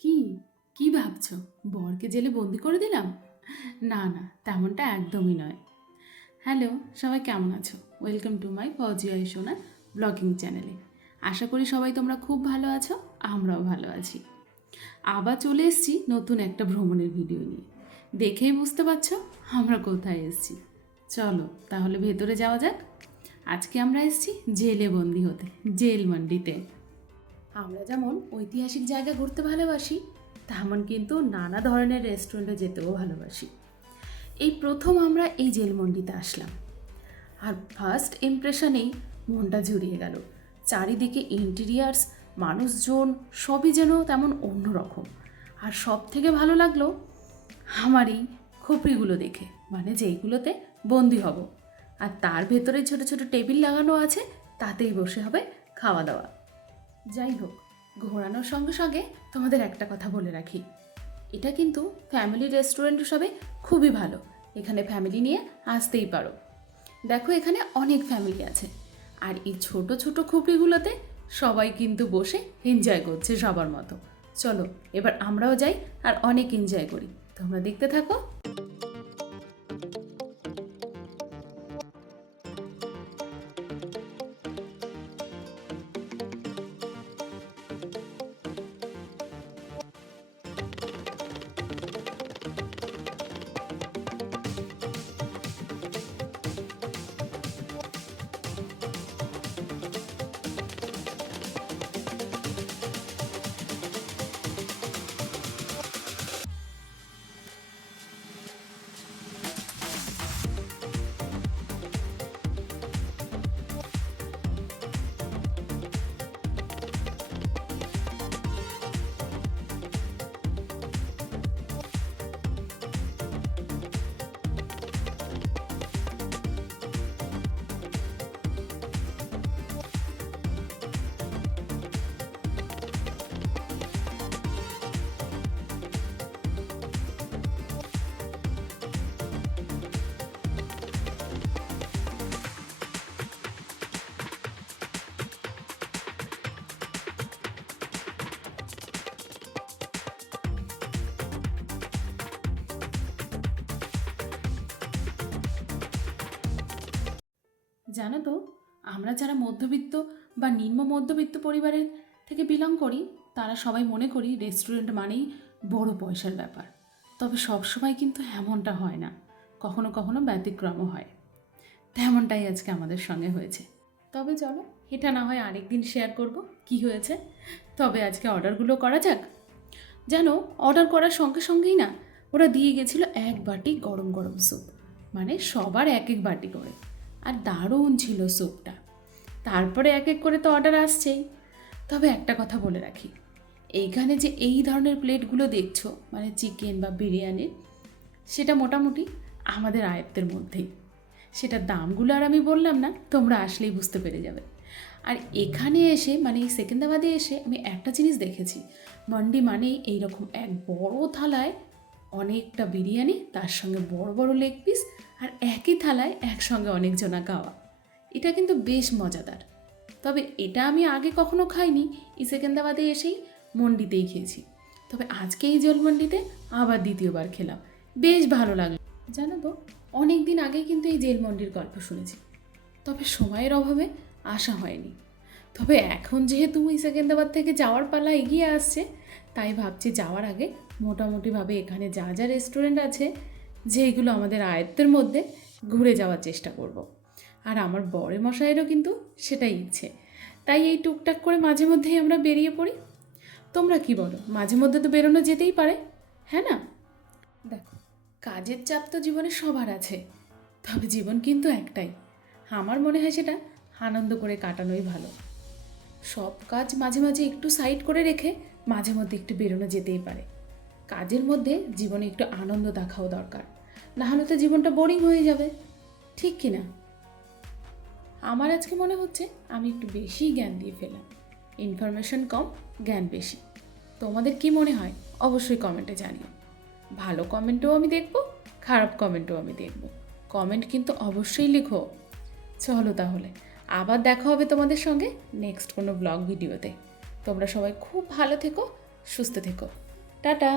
কি কি ভাবছো, বরকে জেলে বন্দি করে দিলাম? না না, তেমনটা একদমই নয়। হ্যালো, সবাই কেমন আছো? ওয়েলকাম টু মাই ফজিয়া সোনা ব্লগিং চ্যানেলে। আশা করি সবাই তোমরা খুব ভালো আছো, আমরাও ভালো আছি। আবার চলে এসেছি নতুন একটা ভ্রমণের ভিডিও নিয়ে। দেখেই বুঝতে পারছো আমরা কোথায় এসেছি। চলো তাহলে ভেতরে যাওয়া যাক। আজকে আমরা এসেছি জেলে বন্দি হতে, জেল মন্ডিতে। আমরা যেমন ঐতিহাসিক জায়গা ঘুরতে ভালোবাসি, তেমন কিন্তু নানা ধরনের রেস্টুরেন্টে যেতেও ভালোবাসি। এই প্রথম আমরা এই জেলমন্ডিতে আসলাম, আর ফার্স্ট ইমপ্রেশনেই মনটা জুড়িয়ে গেল। চারিদিকে ইন্টেরিয়ার্স, মানুষজন সবই যেন তেমন অন্যরকম। আর সব থেকে ভালো লাগলো আমার এই খোপড়িগুলো দেখে, মানে যেইগুলোতে বন্দি হব। আর তার ভেতরে ছোট ছোট টেবিল লাগানো আছে, তাতেই বসে হবে খাওয়া দাওয়া। যাই হোক, ঘোরানোর সঙ্গে সঙ্গে তোমাদের একটা কথা বলে রাখি, এটা কিন্তু ফ্যামিলি রেস্টুরেন্ট হিসাবে খুবই ভালো। এখানে ফ্যামিলি নিয়ে আসতেই পারো। দেখো এখানে অনেক ফ্যামিলি আছে, আর এই ছোট ছোট খুপড়িগুলোতে সবাই কিন্তু বসে এনজয় করছে সবার মতো। চলো এবার আমরাও যাই আর অনেক এনজয় করি, তোমরা দেখতে থাকো। জানো তো, আমরা যারা মধ্যবিত্ত বা নিম্ন মধ্যবিত্ত পরিবারের থেকে বিলং করি, তারা সবাই মনে করি রেস্টুরেন্ট মানেই বড় পয়সার ব্যাপার। তবে সবসময় কিন্তু এমনটা হয় না, কখনো কখনো ব্যতিক্রমও হয়। তেমনটাই আজকে আমাদের সঙ্গে হয়েছে। তবে চলো, এটা না হয় আরেকদিন শেয়ার করব কি হয়েছে। তবে আজকে অর্ডারগুলো করা যাক। জানো, অর্ডার করার সঙ্গে সঙ্গেই না ওরা দিয়ে গেছিলো এক বাটি গরম গরম স্যুপ, মানে সবার এক এক বাটি করে। আর দারুণ ছিল স্যুপটা। তারপরে এক এক করে তো অর্ডার আসছেই। তবে একটা কথা বলে রাখি, এইখানে যে এই ধরনের প্লেটগুলো দেখছো, মানে চিকেন বা বিরিয়ানির, সেটা মোটামুটি আমাদের আয়ত্তের মধ্যেই। সেটার দামগুলো আর আমি বললাম না, তোমরা আসলেই বুঝতে পেরে যাবে। আর এখানে এসে, মানে এই সেকেন্দ্রাবাদে এসে আমি একটা জিনিস দেখেছি, মান্ডি মানেই এইরকম এক বড় থালায় অনেকটা বিরিয়ানি, তার সঙ্গে বড় বড় লেগ পিস, আর একই থালায় একসঙ্গে অনেকজনা খাওয়া। এটা কিন্তু বেশ মজাদার। তবে এটা আমি আগে কখনো খাইনি, এই সেকেন্দ্রাবাদে এসেই মন্ডিতেই খেয়েছি। তবে আজকে এই জলমন্ডিতে আবার দ্বিতীয়বার খেলাম, বেশ ভালো লাগলো। জানো তো, অনেক দিন আগে কিন্তু এই জেল মন্ডির গল্প শুনেছি, তবে সময়ের অভাবে আসা হয়নি। তবে এখন যেহেতু এই সেকেন্দ্রাবাদ থেকে যাওয়ার পালা এগিয়ে আসছে, তাই ভাবছি যাওয়ার আগে মোটামুটিভাবে এখানে যা যা রেস্টুরেন্ট আছে, যেগুলো আমাদের আয়ত্তের মধ্যে, ঘুরে যাওয়ার চেষ্টা করব। আর আমার বড় মশাইয়েরও কিন্তু সেটাই ইচ্ছে, তাই এই টুকটাক করে মাঝে মধ্যেই আমরা বেরিয়ে পড়ি। তোমরা কি বলো, মাঝে মধ্যে তো বেরোনো যেতেই পারে, হ্যাঁ না? দেখো, কাজের চাপ তো জীবনে সবার আছে, তবে জীবন কিন্তু একটাই। আমার মনে হয় সেটা আনন্দ করে কাটানোই ভালো। সব কাজ মাঝে মাঝে একটু সাইড করে রেখে মাঝে মধ্যে একটু বেরোনো যেতেই পারে। কাজের মধ্যে জীবনে একটু আনন্দ দেখাও দরকার, না হলে তো জীবনটা বোরিং হয়ে যাবে, ঠিক কি না? আমার আজকে মনে হচ্ছে আমি একটু বেশি জ্ঞান দিয়ে ফেলাম। ইনফরমেশন কম, জ্ঞান বেশি। তোমাদের কি মনে হয় অবশ্যই কমেন্টে জানিও। ভালো কমেন্টও আমি দেখব, খারাপ কমেন্টও আমি দেখব। কমেন্ট কিন্তু অবশ্যই লিখো। চলো তাহলে আবার দেখা হবে তোমাদের সঙ্গে নেক্সট কোনো ব্লগ ভিডিওতে। তোমরা সবাই খুব ভালো থেকো, সুস্থ থেকো। টাটা।